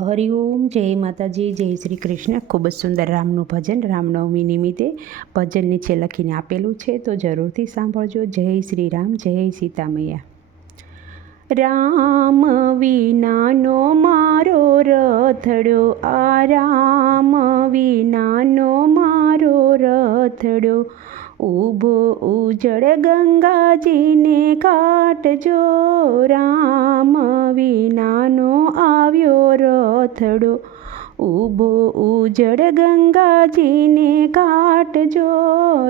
હરિઓમ જય માતાજી, જય શ્રી કૃષ્ણ. ખૂબ જ સુંદર રામનું ભજન, રામનવમી નિમિત્તે ભજન નીચે લખીને આપેલું છે, તો જરૂરથી સાંભળજો. જય શ્રી રામ, જય સીતામૈયા. રામ વિનાનો મારો રથડો, આ રામ વિનાનો મારો રથડો, ઊભો ઉજળ ગંગાજીને કાટજો. રામ વિનાનો આવ્યો રથડો ઊભો ઉજળ ગંગાજીને કાટજો.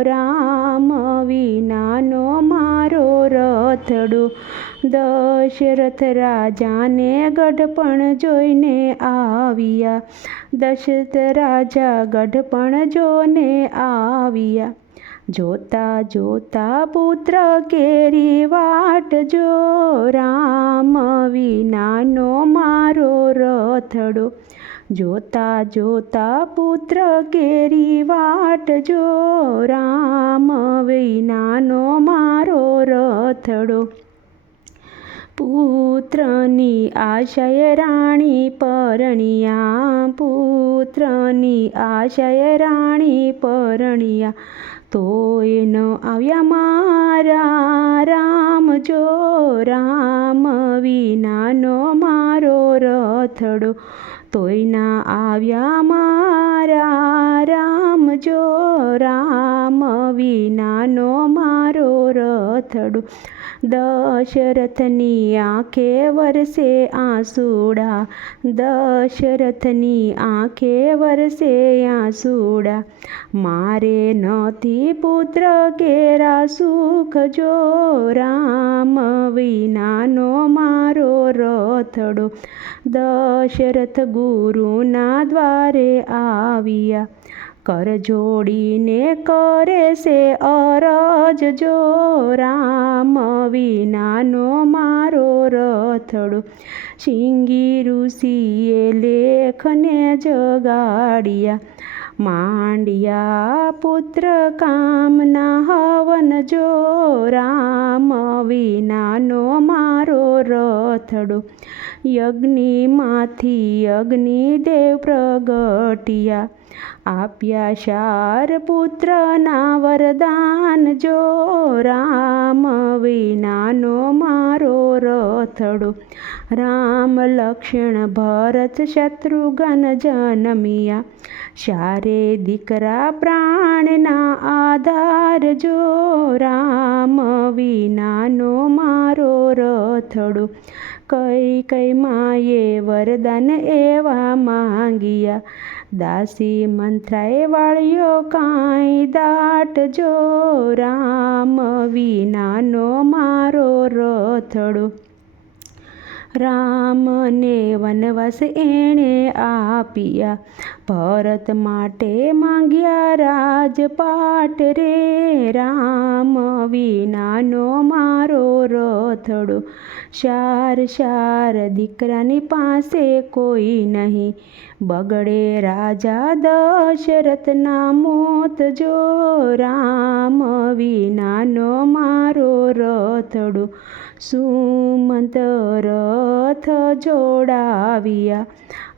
રામ વિનાનો મારો રથડો. દશરથ રાજાને ગઢપણ જોઈને આવ્યા. દશરથ રાજા ગઢપણ જોને આવ્યા. જોતા જોતા પુત્ર કેરી વાટ જો રામ વિનાનો મારો રથડો. જોતા જોતા પુત્ર કેરી વાટ જો રામ વિનાનો મારો રથડો. પુત્રની આશય રાણી પરણિયા, પુત્રની આશય રાણી પરણિયા તોય ન આવ્યા મારા. રામ જો રામ વિનાનો મારો રથડો, તોય ના આવ્યા મારા. રામ જો રામ વિનાનો મારો રથડો દશરથની આંખે વરસે આંસુડા. દશરથની આંખે વરસે આંસુડા. મારે નથી પુત્ર કેરા સુખ જો રામ વિનાનો મારો રથડો. દશરથ ગુરુના દ્વારે આવ્યા. કર જોડીને કરે છે અરજ. જો રામ વિનાનો મારો રથડો, શિંગી ઋષિએ લેખને જગાડ્યા. માંડ્યા પુત્ર કામના હવન, જો રામ વિનાનો મારો રથડો યજ્ઞમાંથી અગ્નિદેવ પ્રગટિયા. આપ્યા શાર પુત્રના વરદાન જો રામ વિનાનો મારો રથડો. રામ લક્ષ્મણ ભરત શત્રુઘ્ન જનમિયા. શારે દીકરા પ્રાણના આધાર જો રામ વિનાનો મારો રથડો. કઈ કઈ માએ વરદાન એવા માંગ્યા? દાસી મંત્રાએ વાળ્યો કાંઈ દાટ જો રામ વિનાનો મારો રથડો. રામને વનવાસ એણે આપ્યા. ભરત માટે માંગ્યા રાજપાટ રે, રામ વિનાનો મારો રથડો શાર શાર, દીકરાની પાસે કોઈ નહીં. બગડે રાજા દશરથના મોત જો રામ વિનાનો મારો રથડો. સુમંત રથ જોડાવ્યા.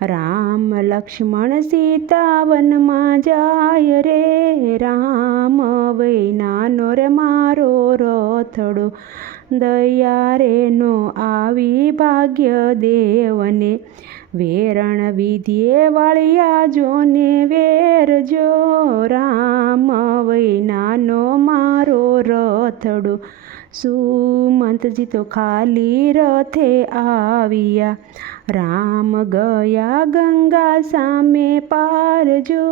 રામ લક્ષ્મણ સીતા વનમાં જાય રે. રામ વૈનાનો રે મારો રથડો. દયા રેનો આવી ભાગ્ય દેવને, વેરણ વિધિએ વાળિયા જોને, વેર જો રામ વૈનાનો મારો રથડો. સુમંતજી તો ખાલી રથે આવ્યા. રામ ગયા ગંગા સામે પાર જો,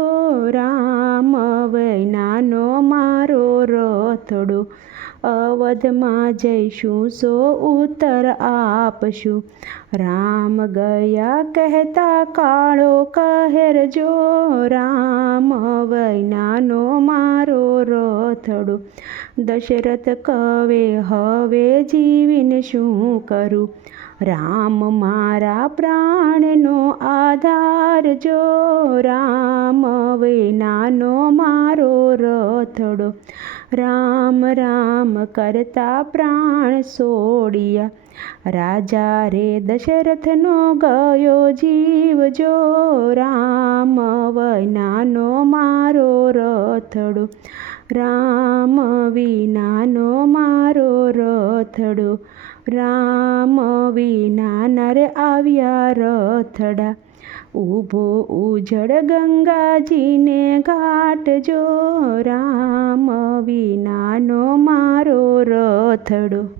રામ વૈનાનો મારો રથડો. અવધમાં જઈશું, સો ઉત્તર આપશું. રામ ગયા કહેતા કાળો કહેર જો, રામ વૈનાનો મારો રથડો. દશરથ કવે હવે જીવીને શું કરું? રામ મારા પ્રાણનો આધાર જો, રામ વિનાનો મારો રથડો. રામ રામ કરતા પ્રાણ સોડિયા. રાજા રે દશરથનો ગયો જીવ જો રામ વિનાનો મારો રથડો. રામ વિનાનો મારો રથડો. રામ વિના નર આવ્યા રથડા. ઊભો ઉજળ ગંગાજીને ઘાટ જો રામ વિનાનો મારો રથડો.